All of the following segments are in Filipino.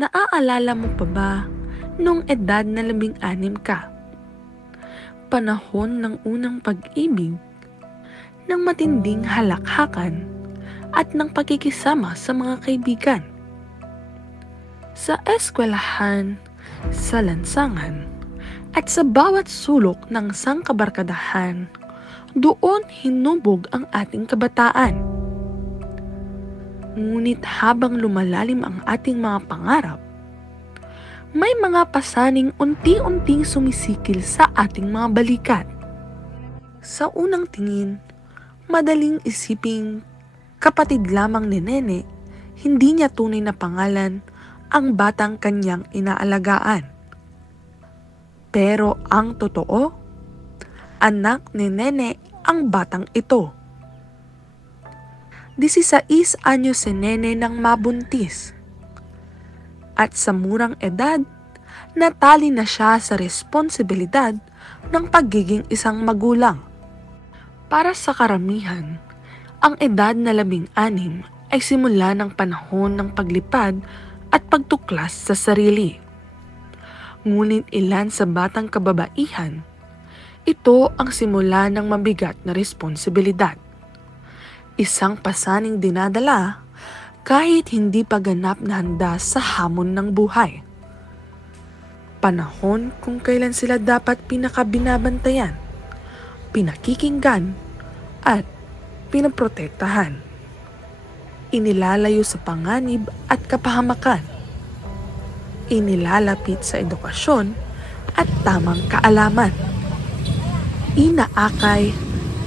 Naaalala mo pa ba nung edad na 16 ka? Panahon ng unang pag-ibig, ng matinding halakhakan at ng pagkikisama sa mga kaibigan. Sa eskwelahan, sa lansangan, at sa bawat sulok ng sangkabarkadahan, doon hinubog ang ating kabataan. Ngunit habang lumalalim ang ating mga pangarap, may mga pasaning unti-unting sumisikil sa ating mga balikat. Sa unang tingin, madaling isiping kapatid lamang ni Nene, hindi niya tunay na pangalan ang batang kanyang inaalagaan. Pero ang totoo, anak ni Nene ang batang ito. 16 anyos si Nene nang mabuntis. At sa murang edad, natali na siya sa responsibilidad ng pagiging isang magulang. Para sa karamihan, ang edad na 16 ay simula ng panahon ng paglipad at pagtuklas sa sarili. Ngunit ilan sa batang kababaihan, ito ang simula ng mabigat na responsibilidad. Isang pasaning dinadala kahit hindi pa ganap na handa sa hamon ng buhay. Panahon kung kailan sila dapat pinakabinabantayan, pinakikinggan, at pinaprotektahan. Inilalayo sa panganib at kapahamakan. Inilalapit sa edukasyon at tamang kaalaman. Inaakay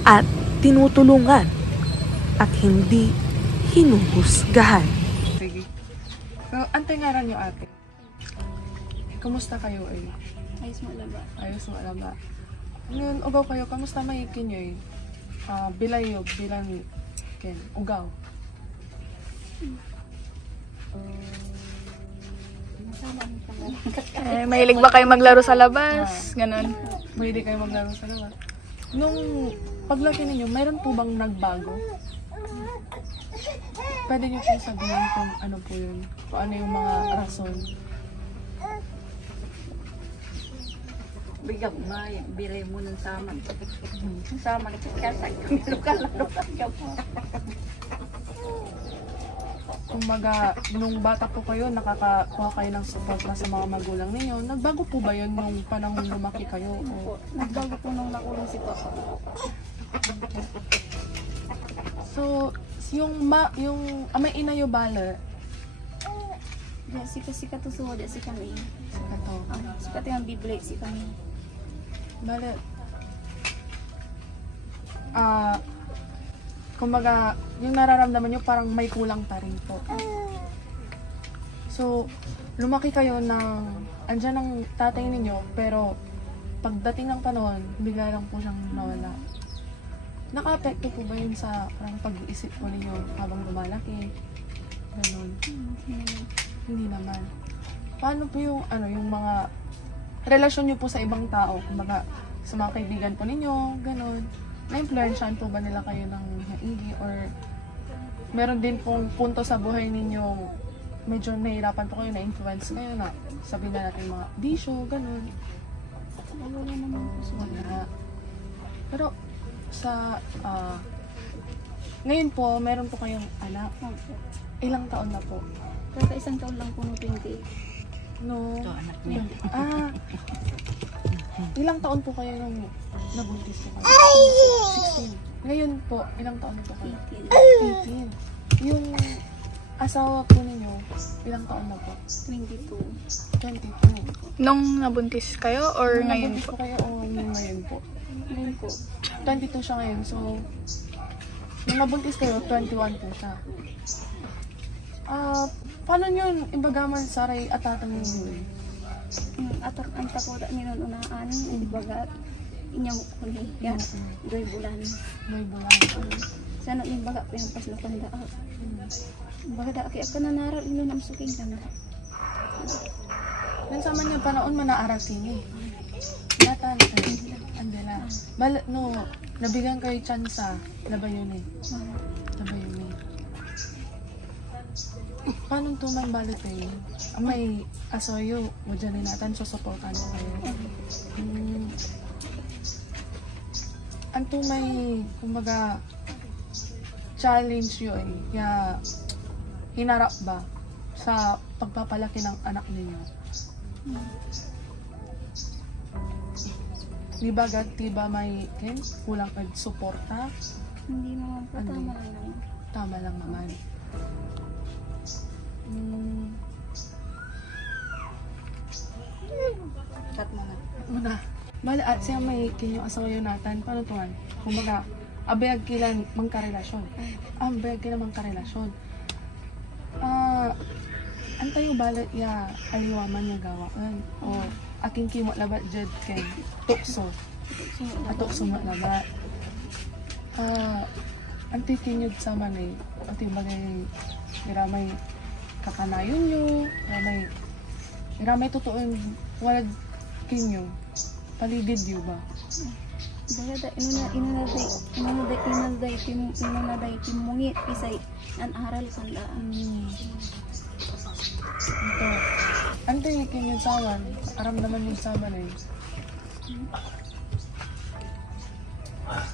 at tinutulungan at hindi hinuhusgahan. Sige. So, antay ngaran niyo ate. Kumusta kayo eh? Ayos mo laba. Ayos mo alaba. Ngayon, ugaw kayo, kamusta maikin niyo eh? Bilayo, bilang ken, ugaw. Mahilig ba kayo maglaro sa labas? Ganon. Pwede kayo maglaro sa labas. Nung paglaki ninyo, mayroon po bang nagbago? Pwede niyo po sabihin kung ano po yun, kung ano yung mga rason. Bigyan mo bilay mo ng saman. Saman kasag kami luka-luka po. Kumbaga, nung bata po kayo, nakakakuha kayo ng support na sa mga magulang ninyo. Nagbago po ba yun nung panahon lumaki kayo? O... Nagbago po nung nakulong si Papa. So, yung amay inayo bala, Sika to suwa, si kami. sika to. Sika to yung Biblia, si kami. Bale, kumbaga, yung nararamdaman nyo parang may kulang pa rin po. So, lumaki kayo ng, andyan ang tatay ninyo, pero pagdating ng panahon, bigla lang po siyang nawala. Naka-apekto po ba yun sa parang pag-iisip po ninyo habang lumalaki? Ganon. Hindi naman. Paano po yung, yung mga relasyon nyo po sa ibang tao? Kumbaga, sa mga kaibigan po ninyo, ganon. Na-influensyahan po ba nila kayo ng maigi? Or meron din pong punto sa buhay ninyo, medyo nahihirapan po kayo, na-influence kayo na sabihin na natin mga bisyo, ganon. Wala naman po sa Wala. Pero, sa, ngayon po, meron po kayong anak. Ilang taon na po? Kaya isang taon lang po no 20. No. Ito anak niya. Ilang taon po kayo nung nabuntis po kayo? 16. Ngayon po, ilang taon na po kayo? 18. Yung asawa po ninyo, ilang taon na po? 22. 22. Nung nabuntis kayo or Nung ngayon nabuntis po? po kayo o ngayon po? Ngayon po. 22 siya ngayon, so nung nabuntis kayo, 21 po siya. Paano yun, imbagaman saray atatang ninyo? Atak ang takoda ni nun unaan, hindi baga inyamok ko ni yan. Doy bulan. May bulan. Sana yung baga pa yung paslukan daak. Baga daak kaya ka nanaral ino ng suking ka na. Yan sa man yung panahon, manaaral sini. Natan, andela. No, nabigyan kayo tsansa, labayon eh. Labayon eh. paano tuman balik eh? May asoyo, mo dyan natin, susuportan mo kayo. Anto may, kumbaga, challenge yun eh. Kaya, hinarap ba sa pagpapalaki ng anak ninyo? Di ba ba may kulang suporta? Hindi naman po, Ano tama yun? lang naman. Tama lang naman. Cut mo na. Una, bala at siya may kinyo asawa yun natin. Paano tuman? Kumbaga, abayag kilan mangkarelasyon. Abayag kilan mangkarelasyon. Antay yung balat ya aliwaman niya gawaan. O aking kimo labat jud kay tukso. Atok sumat labat. Antay kinyod sa manay. Antay bagay may kakanayon nyo. May totoong walad kinyo. Paligid yun ba? Baga inanaday timungit isay an aral kandaan. Ito. Antay kinyod sawan. Aram naman yung saman eh.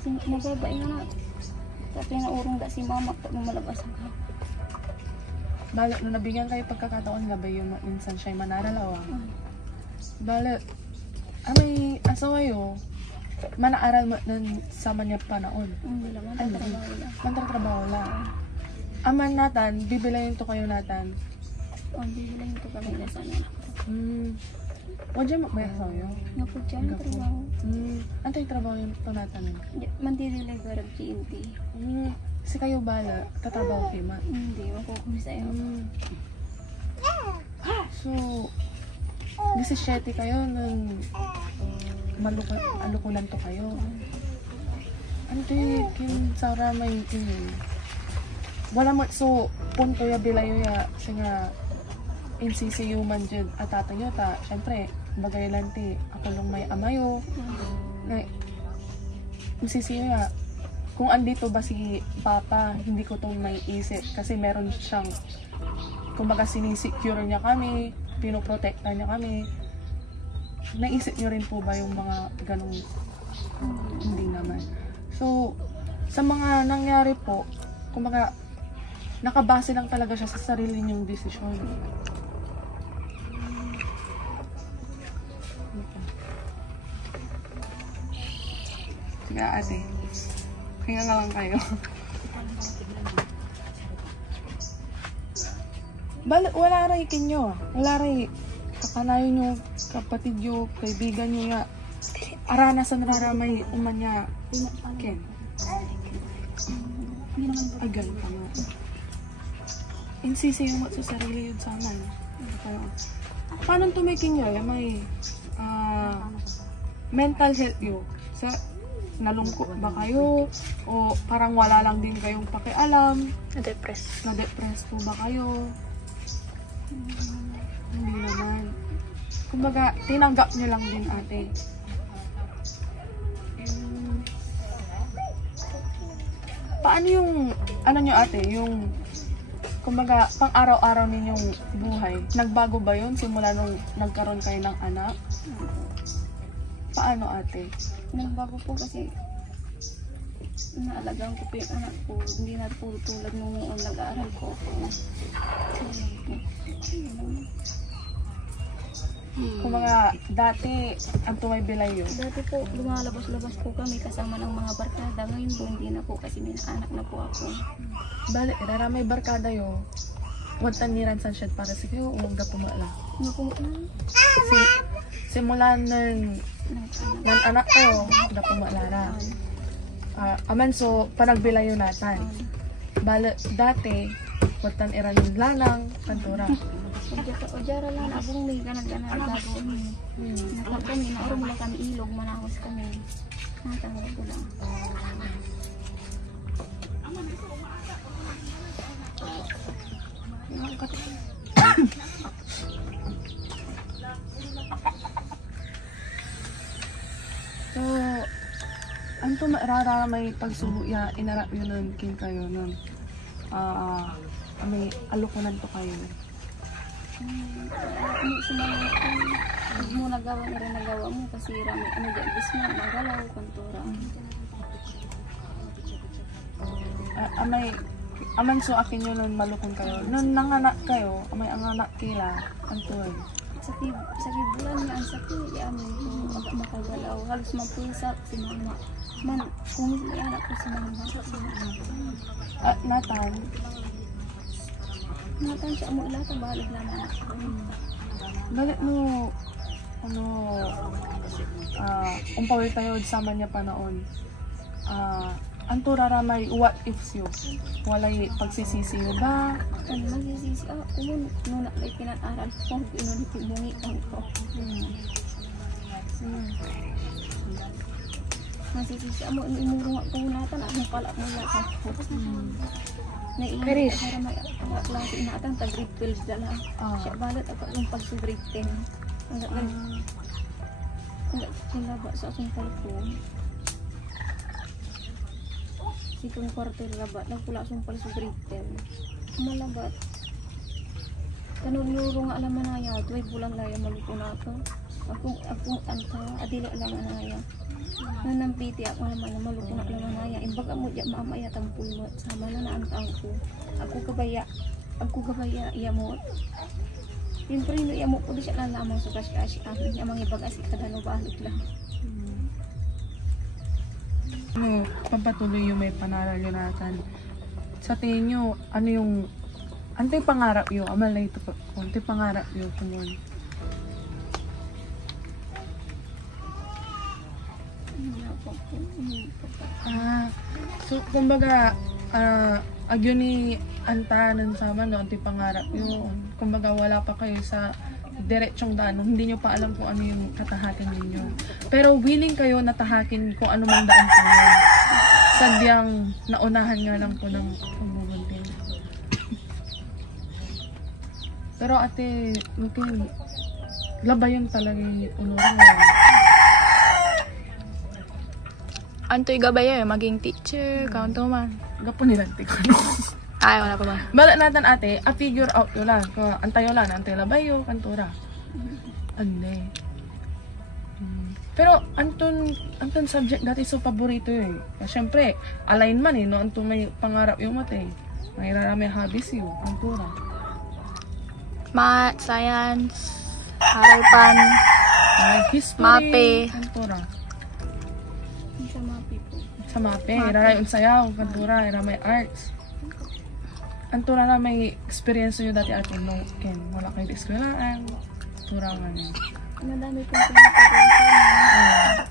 Nagabay nga na. Tapi na urong da si mama tak malabas ka. Bala, nung nabigyan kayo pagkakataon gabay yung minsan siya'y manaralaw. Bala, may asawa yo, manaaral mo nun sa manya panaon. Wala man Ano? trabaho lang. Mantratrabaho la. Aman natan, bibilayin to kayo natan. Bibilang ito kami na sana. Wadya mo ba yung asawa yo? Napudya ang trabaho. Antay trabaho yung to natan. Mandirilag garag GNT. Si kayo bala, tatrabaho kayo man. Hindi, makukum sa'yo. So, 17 kayo nung alukulan to kayo. Ante, kin Sara may kin. Wala mo, so, punto ya bilayo ya, nga NCCU man dyan at tatayo ta. Siyempre, bagay lang ti, ako lang may amayo. NCCU ya, kung andito ba si Papa, hindi ko itong may isip. Kasi meron siyang, kumbaga sinisecure niya kami, pinoprotekta niya kami. Naisip niyo rin po ba yung mga ganong hindi naman. So, sa mga nangyari po, kumbaga, nakabase lang talaga siya sa sarili niyong desisyon. Sige ate, hinga nga lang kayo. Wala rin kinyo. Wala rin kakanayo nyo, kapatid nyo, kaibigan nyo ya. Aranasan raramay umanya. Ken. Agal pa nga. Insisi yung sa sarili yun sa aman. Paano tumikin nyo? May mental health yun. Sa nalungkot ba kayo? O parang wala lang din kayong pakialam? Na-depress. Na-depress po ba kayo? Hindi naman. Kumbaga, tinanggap nyo lang din ate. Paano yung, ano nyo ate, yung, kumbaga, pang araw-araw ninyong buhay, nagbago ba yun simula nung nagkaroon kayo ng anak? Paano ate? Nagbago po kasi naalagaan ko po yung anak ko. Hindi na po tulad nung nag-aaral ko ako. Kumbaga, dati, ang tumay bilay yun. Dati po, lumalabas-labas po kami kasama ng mga barkada. Ngayon po, hindi na po kasi may anak na po ako. Bale, raramay barkada yun. Huwag taniran sa shed para sa kayo, umangga pumala. Ano po Kasi, simula ng anak ko, na pumalara. Aman so, panagbilay yun natin. Bale, dati, huwag taniran yung lanang, kantura. O diyara lang, abong may ganag-ganag gagawin. Nakap kami, naurong lang kami ilog, manahos kami. Natanggal ko lang. So, anto marara may pagsubo ya inarap yun nun kin kayo nun. may alukunan to kayo. Ano sumalang ko. Huwag mo nagawa na rin nagawa mo kasi rami. Ano dyan, bis mo, magalaw, kantura. Aman so akin yun nun malukon kayo. Nun nanganak kayo, amay ang anak kila, antuan. Sa kibulan niya ang sakit, yamin ko, agak makagalaw. Halos mapulsa si mama. Man, kung hindi anak ko si mama. Nathan Siya mo lahat ang balik na anak ko. Bakit mo, umpawin tayo sama niya pa noon. Anto raramay, what ifs you? Walay pagsisisi ba? Ano, magsisisi ako, nuna kay pinag-aral ko, inulit yung bungi ko. Magsisisi ako, imurong ako natan, akong pala mo lahat ko. Naiinit para may klase inatan, tag-grade 12 dala. Siya balat ako yung pag-grade 10. Hanggang ba sa asumpal ko. Sikong quarter rabat, nagpula sumpal sa grade 10. Malabat. Kanuluro nga alam na niya, 12 bulan na yung maluto na ito. Akong anta, adili alam na niya. Nanampiti ako naman na maluto na alam na niya. Imbaga mo diya maamaya tampul mo, sama na naantang ko. Ako gabaya, iya mo. Siyempre, iya mo ko di siya lang namang sukas-kasi. Iya mga ibag-asik ka na balik lang. Pampatuloy yung may panaral yun natin. Sa tingin nyo, ano yung pangarap yun? Amalay ito pa. Pangarap yun. Kumon. So, kumbaga, agyo ni antanan sama, no? Pangarap yun. Kumbaga, wala pa kayo sa diretsong daan, hindi nyo pa alam kung ano yung katahakin ninyo. Pero willing kayo na tahakin kung ano mang daan po yun. Sadyang naunahan nga lang po ng pambubuntin. Pero ate, mutin, labayan talaga yung unuran mo. Antoy gabay maging teacher, kaunto man. Gapo nilanti ko, no? Ay, wala pa ba? Bala natin ate, figure out yun lang. Antayo lang, antay labayo, kantura. Ande. Pero anton subject dati so paborito eh. Siyempre, align man eh, no? Anton may pangarap yung mate. May rarami hobbies yun, kantura. Math, science, harapan, History, mape. kantura. Sa mapi po. Sa mape, raray unsayaw, kantura, raray arts. Antura na may experience nyo dati atin no, Ken, wala kayo eskwelaan, turangan yun. Madami pong pinapagawa.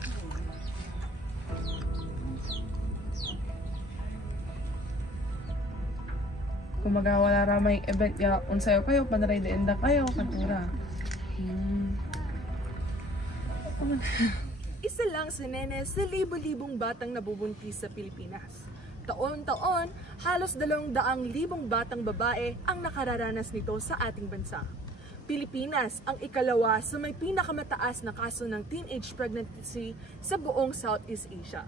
Kung magawala ra may event ya unsayo kayo, panaray de enda kayo, kantura. Isa lang si Nene sa libo-libong batang nabubuntis sa Pilipinas. Taon-taon, halos 200,000 batang babae ang nakararanas nito sa ating bansa. Pilipinas ang ikalawa sa may pinakamataas na kaso ng teenage pregnancy sa buong Southeast Asia.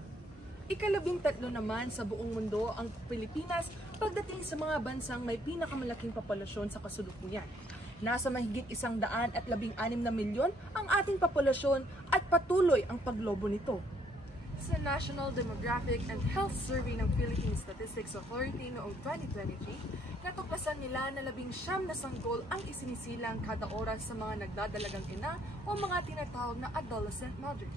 Ika-13 naman sa buong mundo ang Pilipinas pagdating sa mga bansang may pinakamalaking populasyon sa kasalukuyan. Nasa mahigit 116 na milyon ang ating populasyon at patuloy ang paglobo nito. Sa National Demographic and Health Survey ng Philippine Statistics Authority noong 2023, natuklasan nila na 19 na sanggol ang isinisilang kada oras sa mga nagdadalagang ina o mga tinatawag na adolescent mothers.